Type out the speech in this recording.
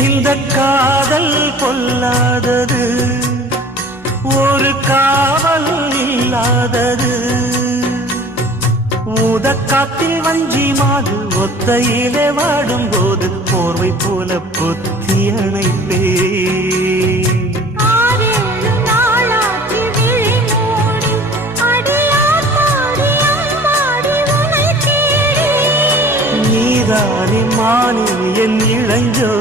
இந்த காதல் பொல்லாதது, ஒரு காவல் இல்லாதது. ஊதக்காத்தில் வஞ்சி மாது ஒத்தையிலே வாடும் போது போர்வை போல பொத்தி அணைப்பே. நீதானே மானி என் இளஞ்சோ